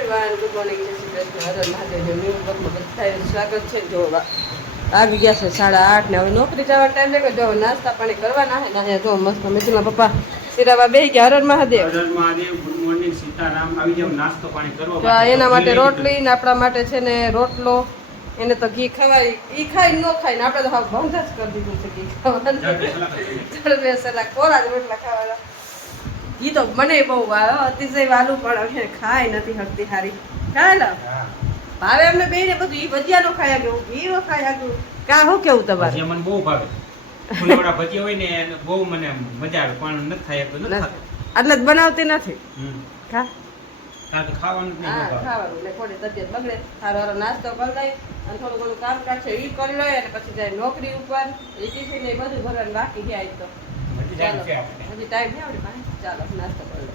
Everyone good morning જય શ્રી કૃષ્ણ હર Har Mahadev new બ્લોગમાં બધાનું સ્વાગત છે. જો આવી ગયા છે 8:30 ને હવે નોકરી જવા ટાઈમ લાગ્યો. જો નાસ્તા પાણી કરવાના હે ને જો મસ્ત મિતુના પપ્પા સીરાવા બેહી ગયા. હર હર મહાદેવ. હર હર મહાદેવ. Good morning Sitaram. આવી જાવ નાસ્તો પાણી કરવા. તો એના માટે રોટલી ને આપણા માટે છે ને રોટલો. એને તો ઘી ખવાય ઈ ખાય ન ખાય ને આપણે તો હાવ બંધ જ કરી દીધું છે ઘી ખાવાનું. બેસેલા કોરા જ રોટલા ખાવાના. ઈ તો મને બહુ ભાવે અતિશય વાલું પણ છે ખાય નથી હકતી હારી ખાય લા ભાવે એમને બે ને બધું ઈ ભજીયા નો ખાયા ગયું ઘી નો ખાયા ગયું કા હું કેવું તમારે ભજીયા મને બહુ ભાવે. ફૂલવડા ભજીયા હોય ને એને બહુ મને મજા આવે પણ નથી ખાય તો નથી ખાતો. એટલે જ બનાવતી નથી ખા કારણ કે ખાવાનું જ નહીં ભાવે. ખાવાનું એટલે થોડી તબિયત બગડે. સારો નાસ્તો કરી લઈ અને થોડું ઘણું કામકાજ છે ઈ કરી લઈ અને પછી જાય નોકરી ઉપર એ ટિફિન ને બધું ભરવાનું બાકી જાય તો હજી ટાઈમ છે આપણી પાસે. ચાલો નાસ્તો કરી લો.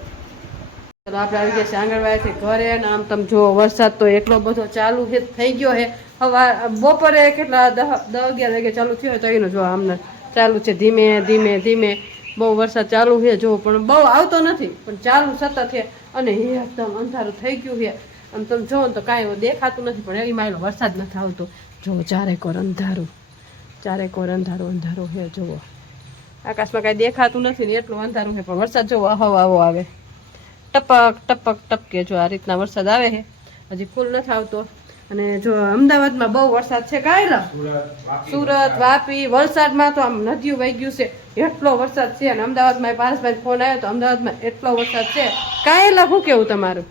ચાલો આપણે આવી ગયા છે આંગણવાડીથી ઘરે ને આમ તમે જો વરસાદ તો એટલો બધો ચાલુ થઈ ગયો છે. હવે બપોરે કેટલા 10-11 વાગે ચાલુ થયો હોય તો એનો જો આમને ચાલુ છે ધીમે ધીમે ધીમે. બહુ વરસાદ ચાલુ છે જો પણ બહુ આવતો નથી પણ ચાલુ સતત છે અને એકદમ અંધારું થઈ ગયું છે. આમ તમે જોવો તો કાંઈ દેખાતું નથી પણ એમાં એનો વરસાદ નથી આવતો. જો ચારેકોર અંધારું અંધારું છે. જુઓ આકાશમાં કાંઈ દેખાતું નથી ને એટલું અંધારું છે પણ વરસાદ જો આવો આવે ટપક ટપક ટપકે. જો આ રીતના વરસાદ આવે છે. હજી ફૂલ નથી આવતો. અને જો અમદાવાદમાં બહુ વરસાદ છે કાંઈ સુરત વાપી વલસાડમાં તો આમ નદીઓ વહી ગયું છે એટલો વરસાદ છે. અને અમદાવાદમાં પારસભાઈ ફોન આવ્યો તો અમદાવાદમાં એટલો વરસાદ છે કાંઈ શું કેવું તમારું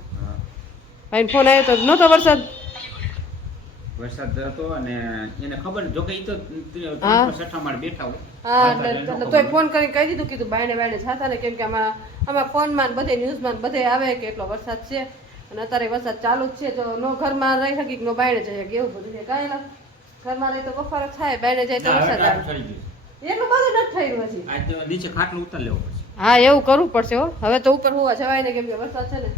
ભાઈ ફોન આવ્યો તો નહોતો વરસાદ હતો અને એને ખબર જો કે ઈ તો 6ઠા માળ બેઠા હોય. હા એટલે તોય ફોન કરીને કહી દીધું કીધું બાયણે છાતા ને કેમ કે આમાં ફોનમાં બધે ન્યૂઝમાં બધે આવે કે એટલો વરસાદ છે અને અત્યારે વરસાદ ચાલુ જ છે. તો નો ઘરમાં રહી શકી નો બાયણે જાય કે એવું બધું છે કાંઈ ના ઘરમાં રહી તો બફારો થાય બાયણે જાય તો વરસાદ આવે એટલું બધું નથી થઈ રહ્યું હજી. આજ તો નીચે ખાટલો ઉતાર લેવો પડશે. હા એવું કરવું પડશે હો. હવે તો ઉપર હોવા જવાય ને કેમ કે વરસાદ છે ને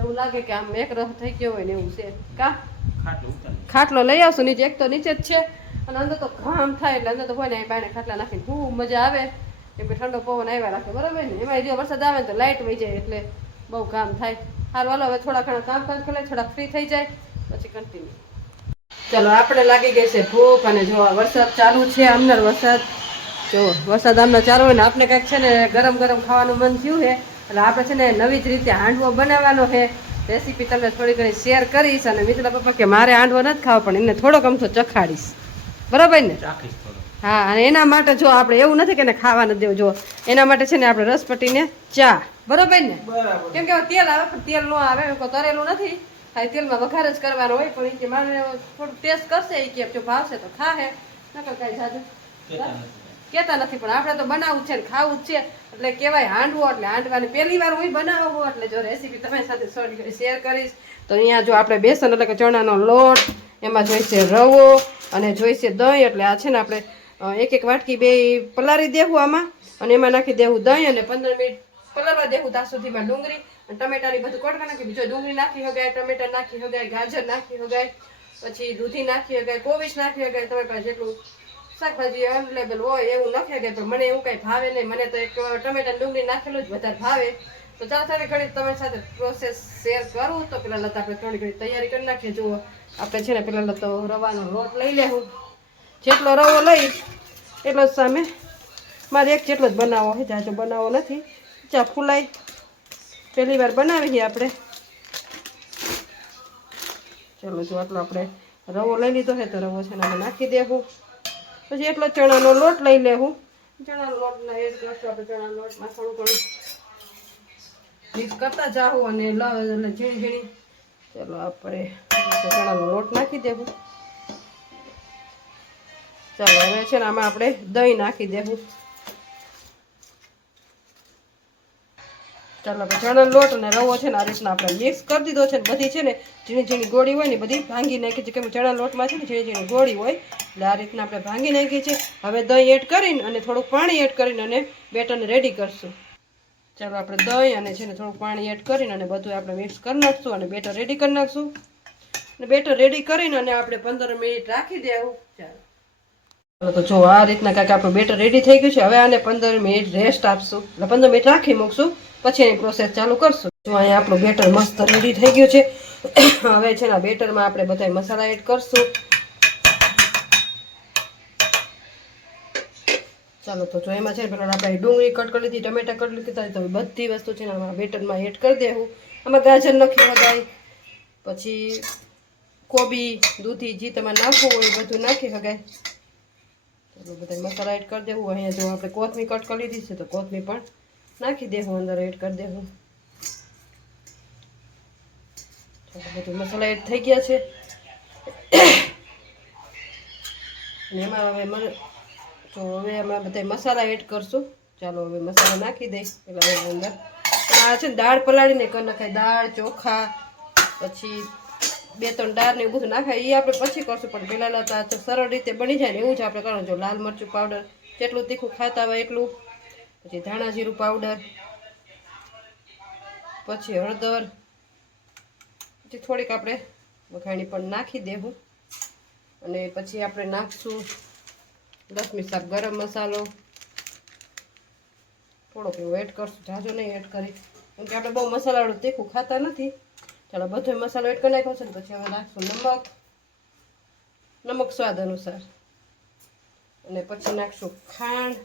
એવું લાગે કે આમ એક રસ થઈ ગયો હોય ને એવું છે. કા ખાટલો લઈ આવશું નીચે. એક તો નીચે જ છે અને અંદર તો ઘામ થાય એટલે અંદર તો હોય ને બાયણે ખાટલા નાખીને ખૂબ મજા આવે કેમ કે ઠંડો પવન આવ્યા રાખે બરાબર ને. એમાં જો વરસાદ આવે ને તો લાઇટ વહી જાય એટલે બહુ કામ થાય. સારું હાલો હવે થોડા ઘણા કામકાજ કરે થોડા ફ્રી થઈ જાય પછી કન્ટિન્યુ. ચાલો આપણે લાગી ગઈ છે ભૂખ અને જો વરસાદ ચાલુ છે આમનાર વરસાદ. જો વરસાદ આમના ચાલુ હોય ને આપણે કંઈક છે ને ગરમ ગરમ ખાવાનું મન થયું છે એટલે આપણે છે ને નવી જ રીતે હાંડવો બનાવવાનો છે. રેસીપી તમને થોડી ઘણી શેર કરીશ અને મિત્રના પપ્પા કે મારે હાંડવો નથી ખાવો પણ એને થોડોક અમથો ચખાડીશ બરાબર ને. હા અને એના માટે જો આપણે એવું નથી કે એને ખાવા નથી દેવું. જો એના માટે છે ને આપણે રસપટીને ચા બરાબર ને કેમ કે તેલ આવે પણ તેલ ન આવે તરેલું નથી ખાલી તેલમાં વઘાર જ કરવાનો હોય પણ એ કે મારે થોડું ટેસ્ટ કરશે એ કે જો ભાવશે તો ખાહે નકર કાંઈ સાદું કહેતા નથી પણ આપણે તો બનાવવું છે ને ખાવું જ છે એટલે કહેવાય હાંડવો. એટલે હાંડવાની પહેલી વાર હું બનાવું એટલે જો રેસીપી તમારી સાથે શેર કરીશ. તો અહીંયા જો આપણે બેસન એટલે કે ચણાનો લોટ એમાં જોઈશે રવો અને જોઈશે દહીં. એટલે આ છે ને આપણે એક વાટકી બે પલાળી દેવું આમાં અને એમાં નાખી દેવું દહીં અને 15 મિનિટ પલાળવા દેવું ત્યાં સુધીમાં ડુંગળી અને ટમેટાની બધું કટકા નાખી. બીજો ડુંગળી નાખી હગાય ટમેટા નાખી હગાય ગાજર નાખી હગાય પછી દૂધી નાખી હગાય કોવીસ નાખી હગાય તમે પાસે જેટલું શાકભાજી અવેલેબલ હોય એવું નાખી હગાય. પણ મને એવું કાંઈ ભાવે નહીં. મને તો એક ટમેટા ડુંગળી નાખેલું જ વધારે ભાવે. તો ચાલો થોડી ઘણી તમારી સાથે પ્રોસેસ શેર કરું. તો પેલા લતા આપણે થોડી ઘણી તૈયારી કરી નાખીએ. જુઓ આપણે છે ને પેલા તો રવાનો લોટ લઈ લેવું. જેટલો રવો લઈ એટલો જ સામે મારે એક જેટલો જ બનાવવો છે જાજો બનાવવો નથી. ચા ફૂલાઈ પહેલી વાર બનાવીએ આપણે. ચાલો જો આટલો આપણે રવો લઈ લીધો છે તો રવો છે ને આપણે નાખી દેવું. પછી એટલો ચણાનો લોટ લઈ લેવું. ચણાનો લોટના એડ કરશું આપણે. ચણાનો લોટમાં થોડું ઘણું મિક્સ કરતા જાવું અને એટલે ઝીણી ઝીણી. ચાલો આપણે ચણાનો લોટ નાખી દેવું. ચાલો હવે છે ને આમાં આપણે દહીં નાખી દેવું. ચાલો આપણે ચણાનો લોટ અને રવો છે ને આ રીતના આપણે મિક્સ કરી દીધો છે. બધી છે ને ઝીણી ઝીણી ગોળી હોય ને બધી ભાંગી નાખી છે. કેમ ચણા લોટમાં છે ને ઝીણી ઝીણી ગોળી હોય એટલે આ રીતના આપણે ભાંગી નાખી છે. હવે દહીં એડ કરીને અને થોડુંક પાણી એડ કરીને અને બેટરને રેડી કરશું. ચાલો આપણે દહીં અને છે ને થોડુંક પાણી એડ કરીને અને બધું આપણે મિક્સ કરી નાખશું અને બેટર રેડી કરી નાખશું. અને બેટર રેડી કરીને અને આપણે 15 મિનિટ રાખી દેવું. ચાલો તો જો આ રીતના કાંઈક આપણું બેટર રેડી થઈ ગયું છે. હવે આને 15 મિનિટ રેસ્ટ આપશું એટલે 15 મિનિટ રાખી મૂકશું પછી એની પ્રોસેસ ચાલુ કરશું. તો અહીંયા આપણું બેટર મસ્ત રેડી થઈ ગયું છે. હવે છે ને બેટરમાં આપણે બધા મસાલા એડ કરશું. ચાલો તો જો એમાં છે ને પેલા આપણે ડુંગળી કટ કરી લીધી, ટમેટા કટ લીધી, તો બધી વસ્તુ છે ને આમાં બેટરમાં એડ કરી દેવું. આમાં ગાજર નાખી શકાય, પછી કોબી, દૂધી જે તમારે નાખવું હોય બધું નાખી શકાય. ચાલો બધા મસાલા એડ કરી દેવું. અહીંયા જો આપણે કોથમીર કટ કરી લીધી છે તો કોથમીર પણ નાખી દેવું, અંદર એડ કરી દેવું. ચાલો બધું મસાલા એડ થઈ ગયા છે. અને એમાં હવે તો હવે અમે બધા મસાલા એડ કરશું. ચાલો હવે મસાલા નાખી દઈ પેલા અંદર. આ છે ને દાળ પલાળીને કરી નાખાય, દાળ, ચોખા, પછી 2-3 દાળ ને એવું બધું નાખાય, એ આપણે પછી કરશું. પણ પહેલાં તો સરળ રીતે બની જાય ને એવું જ આપણે કરવાનું. જો લાલ મરચું પાવડર જેટલું તીખું ખાતા હોય એટલું, પછી ધાણા જીરું પાવડર, પછી હળદર, પછી થોડીક આપણે વઘાણી પણ નાખી દેવું. અને પછી આપણે નાખશું લસમી સાપ ગરમ મસાલો થોડોક એવો એડ કરશું, જાજો નહીં એડ કરી, કેમ કે આપણે બહુ મસાલાવાળું તીખું ખાતા નથી. ચાલો બધો મસાલો એડ કરી નાખ્યો છે ને પછી હવે નાખશું નમક સ્વાદ અનુસાર. અને પછી નાખશું ખાંડ,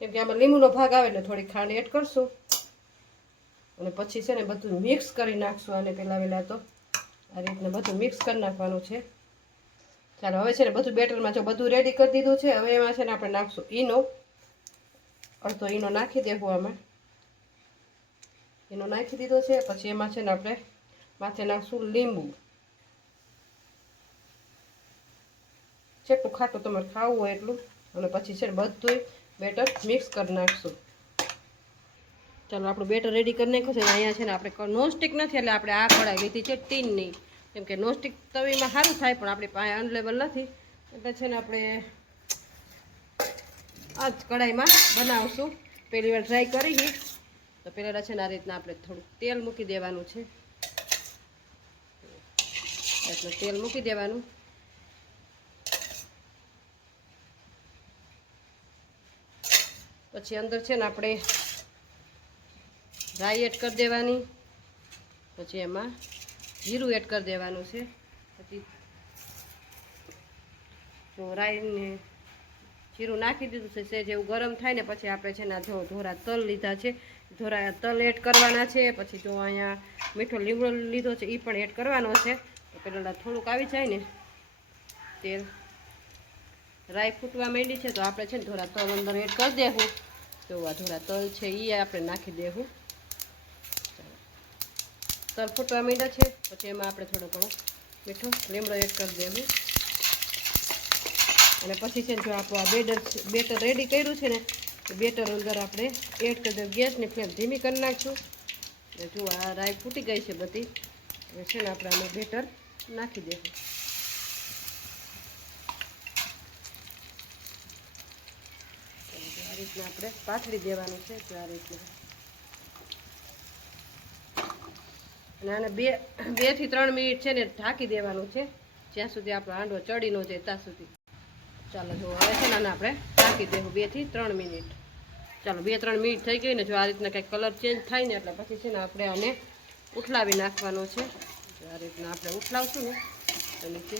કેમ કે આમાં લીંબુનો ભાગ આવે એટલે થોડી ખાંડ એડ કરશું. અને પછી છે ને બધું મિક્સ કરી નાખશું. આને પહેલાં તો આ રીતને બધું મિક્સ કરી નાખવાનું છે. ચાલો હવે છે ને બધું બેટરમાં જો બધું રેડી કરી દીધું છે. હવે એમાં છે ને આપણે નાખશું ઈનો, અડધો ઈનો નાખી દેવું. આમાં ઈનો નાખી દીધો છે. પછી એમાં છે ને આપણે માથે નાખશું લીંબુ, જેટલું ખાટું તમારે ખાવું હોય એટલું. અને પછી છે ને બધું બેટર મિક્સ કરી નાખશું. ચાલો આપણું બેટર રેડી કરી નાખ્યું છે. અહીંયા છે ને આપણે નોનસ્ટિક નથી એટલે આપણે આ કઢાઈ લીધી છે ટીનની, કેમ કે નોનસ્ટિક તવીમાં સારું થાય પણ આપણી પાસે અનલેબલ નથી એટલે છે ને આપણે આ જ કઢાઈમાં બનાવશું. પહેલી વાર ટ્રાય કરી તો પહેલાં છે ને આ રીતના આપણે થોડુંક તેલ મૂકી દેવાનું છે. એટલે તેલ મૂકી દેવાનું. પછી અંદર છે ને આપણે રાઈ એડ કરી દેવાની, પછી એમાં જીરું એડ કરી દેવાનું છે. પછી જો રાઈને જીરું નાખી દીધું છે, સેજ એવું ગરમ થાય ને પછી આપણે છે ને જો ધોરા તલ લીધા છે, ધોરા તલ એડ કરવાના છે. પછી જો અહીંયા મીઠો લીમડો લીધો છે એ પણ એડ કરવાનો છે. તો પહેલાં થોડુંક આવી જાય ને તેલ, રાઈ ફૂટવા માંડી છે તો આપણે છે ને ધોરા તલ અંદર એડ કરી દેવું. જો આ ધોરા તલ છે એ આપણે નાખી દેવું. તલ ફૂટવા માંડ્યા છે પછી એમાં આપણે થોડો ઘણો મીઠો લીમડો એડ કરી દેવું. અને પછી છે ને જો આપણું આ બેટર રેડી કર્યું છે ને તો બેટર અંદર આપણે એડ કરી દઉં. ગેસની ફ્લેમ ધીમી કરી નાખશું. અને જો આ રાઈ ફૂટી ગઈ છે બધી. હવે છે ને આપણે આમાં બેટર નાખી દઈશું. આ રીતના આપણે પાથરી દેવાનું છે. તો આ રીતના અને આને 2 થી 3 મિનિટ છે ને ઢાંકી દેવાનું છે, જ્યાં સુધી આપણો હાંડવો ચડી ન જાય ત્યાં સુધી. ચાલો જો હવે છે ને આને આપણે ઢાંકી દેવું 2 થી 3 મિનિટ. ચાલો 2-3 મિનિટ થઈ ગઈ ને જો આ રીતના કંઈક કલર ચેન્જ થાય ને એટલે પછી છે ને આપણે આને ઉઠલાવી નાખવાનો છે. જો આ રીતના આપણે ઉઠલાવશું ને તો નીચે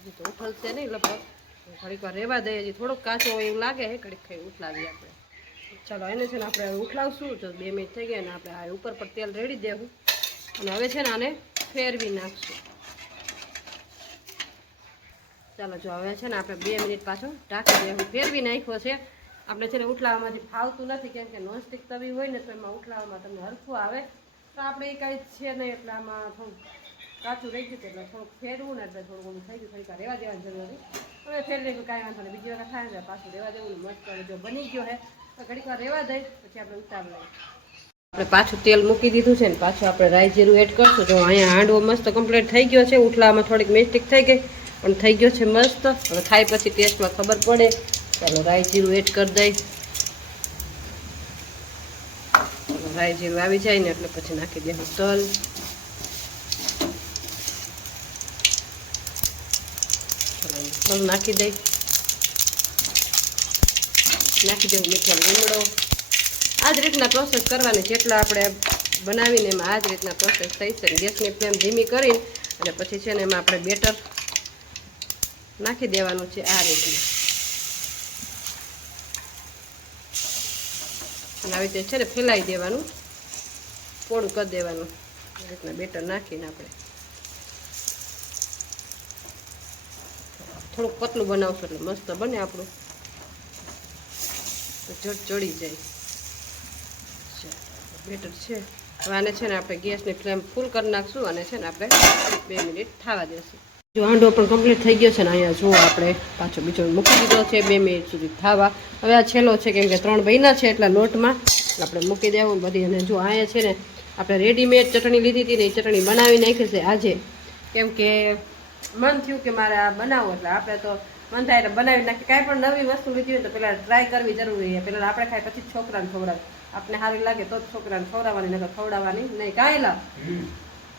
હજી તો ઉઠલશે નહીં લગભગ, ઘડીક વાર રહેવા દઈએ. હજી થોડોક કાચો હોય એવું લાગે છે, ઘડીક ખાઈ ઉઠલાવીએ આપણે. ચાલો એને છે ને આપણે ઉઠલાવશું. જો 2 મિનિટ થઈ ગયા ને આપણે આ ઉપર પર તેલ રેડી દેવું. અને હવે છે ને આને ફેરવી નાખશું. ચાલો જો હવે છે ને આપણે 2 મિનિટ પાછો ઢાંકી દેવું. ફેરવી નાખ્યો છે. આપણે છે ને ઉઠલાવવામાં ફાવતું નથી, કેમ કે નોનસ્ટિક તવી હોય ને તો એમાં ઉઠલાવવામાં તમને હરખું આવે. તો આપણે એ કાંઈ છે નહીં એટલે આમાં થોડું કાચું રહી ગયું એટલે થોડુંક ફેરવું ને એટલે થોડું ઘણું થઈ ગયું. થોડીક રહેવા દેવાની જરૂર હતી. હવે ફેરવી ગયું કાંઈ વાંધો નહીં, બીજી વાર થાય ને પાછું રહેવા દેવું. મસ્ત જો બની ગયો હે તો ઘડીક વાર રહેવા દઈ પછી આપણે ઉતારી લઈએ. આપણે પાછું તેલ મૂકી દીધું છે ને પાછું આપણે રાઈ જીરું એડ કરશું. જો અહીંયા હાંડવો મસ્ત કમ્પ્લીટ થઈ ગયો છે. ઉઠલામાં થોડીક મિસ્ટેક થઈ ગઈ પણ થઈ ગયો છે મસ્ત. હવે ખાઈ પછી ટેસ્ટમાં ખબર પડે. ચાલો રાઈ જીરું એડ કરી દઈ. રાઈ જીરું આવી જાય ને એટલે પછી નાખી દેવું તલ. તલ નાખી દઈ. નાખી દેવું મીઠો લીમડો. આ જ રીતના પ્રોસેસ કરવાની, જેટલા આપણે બનાવીને એમાં આ જ રીતના પ્રોસેસ થઈ છે. ગેસની ફ્લેમ ધીમી કરીને અને પછી છે ને એમાં આપણે બેટર નાખી દેવાનું છે આ રીતના. અને આવી રીતે છે ને ફેલાઈ દેવાનું, પોળું કરી દેવાનું. આ રીતના બેટર નાખીને આપણે થોડુંક પતલું બનાવશું એટલે મસ્ત બને આપણું, જટ ચડી જાય. બેટર છે હવે આને છે ને આપણે ગેસની ફ્લેમ ફૂલ કરી નાખશું અને છે ને આપણે 2 મિનિટ થવા દેશું. જો હાંડવો પણ કમ્પ્લીટ થઈ ગયો છે ને અહીંયા જુઓ આપણે પાછો બીજો મૂકી દીધો છે 2 મિનિટ સુધી થવા. હવે આ છેલ્લો છે કેમ કે 3 બન્યા છે એટલા લોટમાં આપણે મૂકી દેવું બધી. અને જો અહીંયા છે ને આપણે રેડીમેડ ચટણી લીધી હતી ને એ ચટણી બનાવી નાખી છે આજે, કેમ કે મન થયું કે મારે આ બનાવવું, એટલે આપણે તો મન થાય એટલે બનાવી નાખીએ. કાંઈ પણ નવી વસ્તુ લીધી હોય તો પહેલાં ટ્રાય કરવી જરૂરી છે. પહેલાં આપણે ખાય પછી છોકરાને ખવડાવે, આપણે સારી લાગે તો જ છોકરાને ખવડાવવાની, નકર ખવડાવવાની નહીં. કાંઈ લાવ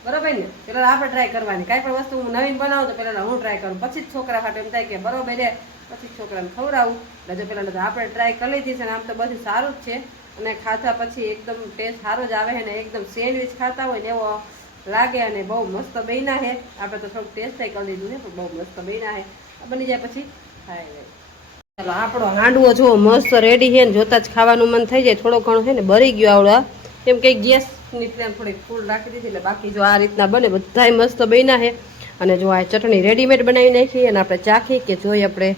બરોબર ને, પેલા આપણે ટ્રાય કરવાની. કાંઈ પણ વસ્તુ હું નવીન બનાવું તો પહેલાં હું ટ્રાય કરું, પછી જ છોકરા માટે એમ થાય કે બરોબર છે પછી છોકરાને ખવડાવું. એટલે જો પહેલાં આપણે ટ્રાય કરી લીધી છે ને આમ તો બધું સારું જ છે. અને ખાધા પછી એકદમ ટેસ્ટ સારો જ આવે છે ને એકદમ સેન્ડવિચ ખાતા હોય ને એવો લાગે. અને બહુ મસ્ત બન્યા છે. આપણે તો થોડુંક ટેસ્ટ થઈ કરી લીધું ને પણ બહુ મસ્ત બન્યા છે. બની જાય પછી ખાઈ લઈએ. ચાલો આપણો હાંડવો જુઓ મસ્ત રેડી છે ને જોતાં જ ખાવાનું મન થઈ જાય. થોડો ઘણો છે ને બળી ગયો આવડા, કેમ કે ગેસની ફ્લેમ થોડીક ફૂલ રાખી દીધી એટલે બાકી જો આ રીતના બને બધાય મસ્ત બન્યા છે. અને જો આ ચટણી રેડીમેડ બનાવી નાખી અને આપણે ચાખી કે જોઈએ આપણે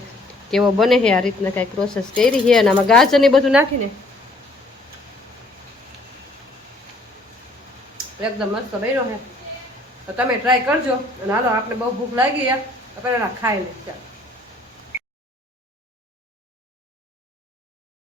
કેવો બને છે. આ રીતના કાંઈક પ્રોસેસ કરી છે અને આમાં ગાજર ને બધું નાખીને એકદમ મસ્ત બન્યો છે. તો તમે ટ્રાય કરજો. અને હાલો આપણે બહુ ભૂખ લાગી તો પહેલાં ખાઈ લે. ચાલો.